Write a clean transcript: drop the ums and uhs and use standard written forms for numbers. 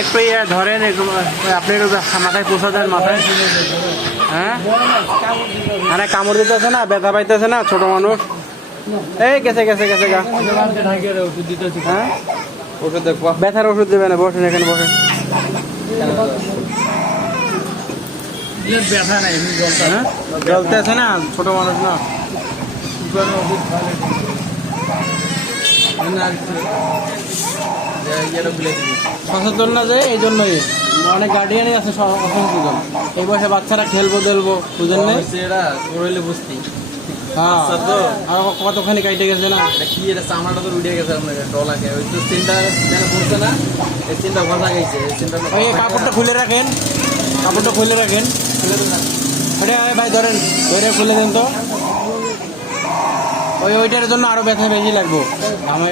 একটু ধরেন, আপনি মাথায় পোষা দেন মাথায়। হ্যাঁ, আরে কামড় দিতেছে না, ব্যথা পাইতেছে না, ছোট মানুষ। এই গেছে গেছে গেছে গা। হ্যাঁ, ওষুধ দেখবো, ব্যথার ওষুধ দেবে না। বসেন এখানে, বসেন। ব্যথা নাই, জ্বলতে আছে না, ছোট মানুষ না। সচেতন না যে, এই জন্যই অনেক গার্ডিয়ানই আছে অসচেতন। এই বয়সে বাচ্চারা খেলবো দেলবো, বুঝেন না? বুঝতি হ্যাঁ, আর কতখানি কাইটে গেছে না। কি এটা চামড়াটা তো উঠে গেছে আপনার ডলাকে। ওই তো চিন্তা যেন বলছে না, এই চিন্তা ঘষা গেছে। এই চিন্তা ওই কাপড়টা খুলে রাখেন, কাপড়টা খুলে রাখেন। ওটা ভাই ধরেন, ওইটা খুলে দেন তো। ওইটার জন্য আরো ব্যথা বেশি লাগবো। আমি